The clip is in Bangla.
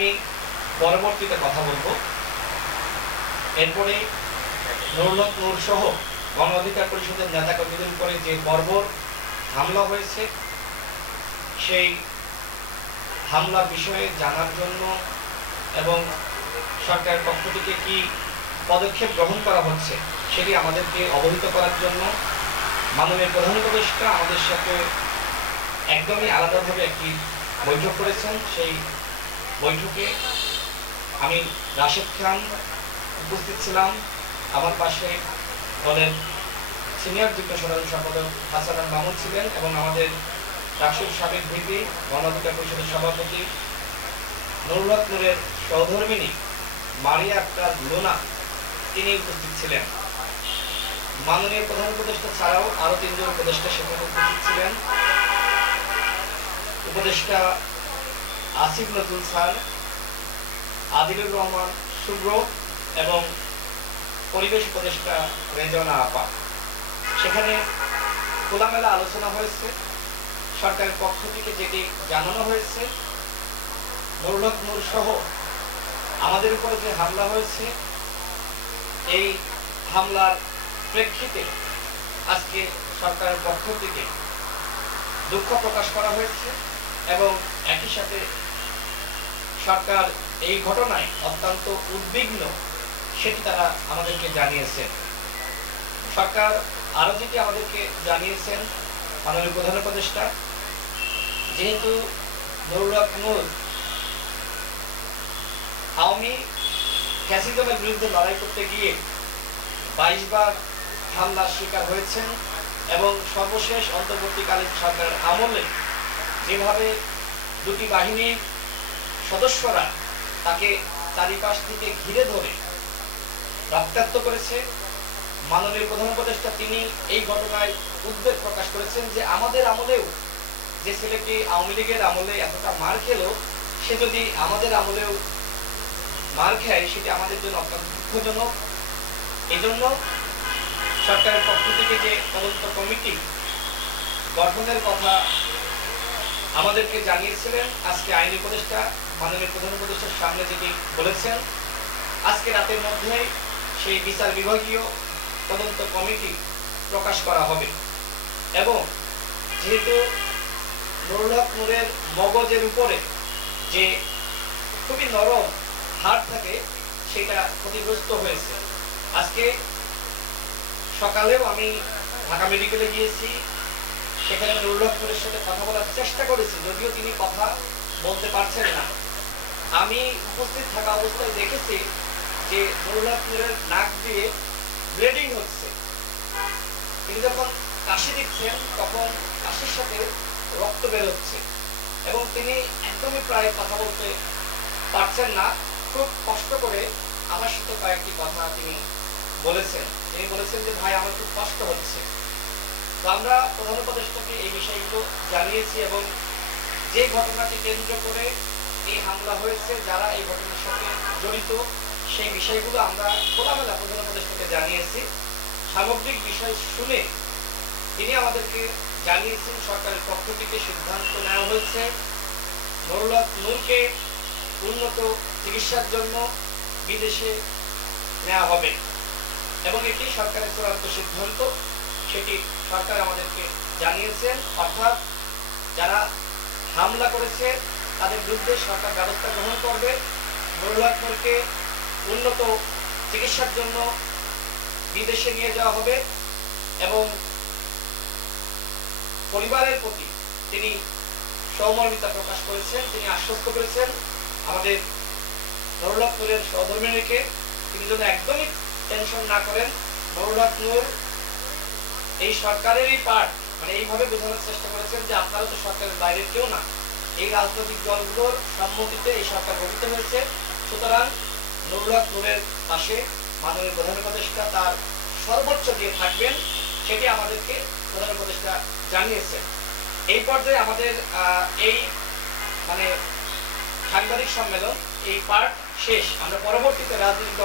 আমি পরবর্তীতে কথা বলবো। এরপরে নুরুল হক নূর সহ গণ অধিকার পরিষদের নেতাকর্মীদের উপরে যে বর্বর হামলা হয়েছে সেই হামলার বিষয়ে জানার জন্য এবং সরকারের পক্ষ থেকে কি পদক্ষেপ গ্রহণ করা হচ্ছে সেটি আমাদেরকে অবহিত করার জন্য মাননীয় প্রধান উপদেষ্টা আমাদের সাথে একদমই আলাদাভাবে একটি বৈঠক করেছেন। সেই বৈঠকে আমি রাশেদ খান উপস্থিত ছিলাম, আমার পাশে দলের সিনিয়র যুগ্ম সাধারণ সম্পাদক হাসান আল মামুন ছিলেন এবং আমাদের রাষ্ট্রের সাবেক ভিপি গণ অধিকার পরিষদের সভাপতি নুরুল হক নূরের সহধর্মিণী মারিয়া আক্তার লোনা তিনি উপস্থিত ছিলেন। মাননীয় প্রধান উপদেষ্টা ছাড়াও আরো 3 জন উপদেষ্টা সেখানে উপস্থিত ছিলেন। উপদেষ্টা আসিফ নজরুল স্যার, আদিলুর রহমান শুভ্র এবং পরিবেশ উপদেষ্টা রেজনা আপা। সেখানে খোলামেলা আলোচনা হয়েছে। সরকারের পক্ষ থেকে যেটি জানানো হয়েছে, নুরুল হক নূর সহ আমাদের উপরে যে হামলা হয়েছে এই হামলার প্রেক্ষিতে আজকে সরকারের পক্ষ থেকে দুঃখ প্রকাশ করা হয়েছে এবং একই সাথে সরকার এই ঘটনায় অত্যন্ত উদ্বিগ্ন সেটি তারা আমাদেরকে জানিয়েছেন। সরকার আরো যেটি আমাদেরকে জানিয়েছেন মাননীয় প্রধান উপদেষ্টা, যেহেতু নুরুল হক নূর আওয়ামী ফ্যাসিজমের বিরুদ্ধে লড়াই করতে গিয়ে 22 বার হামলার শিকার হয়েছেন এবং সর্বশেষ অন্তর্বর্তীকালীন সরকারের আমলে যেভাবে দুটি বাহিনীর সদস্যরা তাকে চারিপাশ থেকে ঘিরে ধরে রক্তাক্ত করেছে, মাননীয় প্রধান উপদেষ্টা তিনি এই ঘটনায় উদ্বেগ প্রকাশ করেছেন যে আমাদের আমলেও যে ছেলেটি আওয়ামী লীগের আমলে এতটা মার খেলো সে যদি আমাদের আমলেও মার খায় সেটি আমাদের জন্য অত্যন্ত দুঃখজনক। এই জন্য সরকারের পক্ষ থেকে যে তদন্ত কমিটি গঠনের কথা আমাদেরকে জানিয়েছিলেন, আজকে আইন উপদেষ্টা মাননীয় প্রধান উপদেষ্টার সামনে যেটি বলেছেন আজকে রাতের মধ্যে সেই বিচার বিভাগীয় তদন্ত কমিটি প্রকাশ করা হবে এবং যেহেতু নুরুল হক নূরের মগজের উপরে যে খুবই নরম হাড় থাকে সেটা ক্ষতিগ্রস্ত হয়েছে। আজকে সকালেও আমি ঢাকা মেডিকেলে গিয়েছি, সেখানে নুরুল হক নূরের সাথে কথা বলার চেষ্টা করেছি, যদিও তিনি কথা বলতে পারছেন না। আমি উপস্থিত থাকা অবস্থায় দেখেছি যে নুরুল হক নূরের নাক দিয়ে ব্লিডিং হচ্ছে। তিনি যখন কাশি দিচ্ছেন তখন কাশির সাথে রক্ত বের হচ্ছে এবং তিনি একদমই প্রায় কথা বলতে পারছেন না। খুব কষ্ট করে আমার সাথে কয়েকটি কথা তিনি বলেছেন। তিনি বলেছেন যে ভাই আমার খুব কষ্ট হচ্ছে। তো আমরা প্রধান উপদেষ্টাকে এই বিষয়গুলো জানিয়েছি এবং যে ঘটনাটি কেন্দ্র করে এই হামলা হয়েছে, যারা এই ঘটনার সাথে জড়িত সেই বিষয়গুলো আমরা খোলামেলা প্রধান উপদেষ্টাকে জানিয়েছি। সামগ্রিক বিষয় শুনে তিনি আমাদেরকে জানিয়েছেন সরকারের পক্ষ থেকে সিদ্ধান্ত নেওয়া হয়েছে নুরুল হক নূরকে উন্নত চিকিৎসার জন্য বিদেশে নেওয়া হবে এবং এটি সরকারের চূড়ান্ত সিদ্ধান্ত, সেটি সরকার আমাদেরকে জানিয়েছেন। অর্থাৎ যারা হামলা করেছে তাদের বিরুদ্ধে সরকার ব্যবস্থা গ্রহণ করবে। নুরুল হক নূরকে উন্নত চিকিৎসার জন্য বিদেশে নিয়ে যাওয়া হবে এবং পরিবারের প্রতি তিনি সহমর্মিতা প্রকাশ করেছেন। তিনি আশ্বস্ত করেছেন আমাদের নুরুল হক নূরের সহধর্মিণীকে তিনি যেন একদমই টেনশন না করেন। নুরুল হক নূর এই সরকারেরই পার্ট, মানে এইভাবে বোঝানোর চেষ্টা করেছেন যে আপনারা তো সরকারের বাইরের কেউ না, এই রাজনৈতিক দলগুলোর সম্মতিতে এই সরকার গঠিত হয়েছে। সুতরাং নুরুল হক নূরের পাশে মাননীয় প্রধান উপদেষ্টা তার সর্বোচ্চ দিয়ে থাকবেন, সেটি আমাদেরকে প্রধান উপদেষ্টা জানিয়েছেন। এই পর্যায়ে আমাদের এই সাংবাদিক সম্মেলন এই পার্ট শেষ। আমরা পরবর্তীতে রাজনৈতিক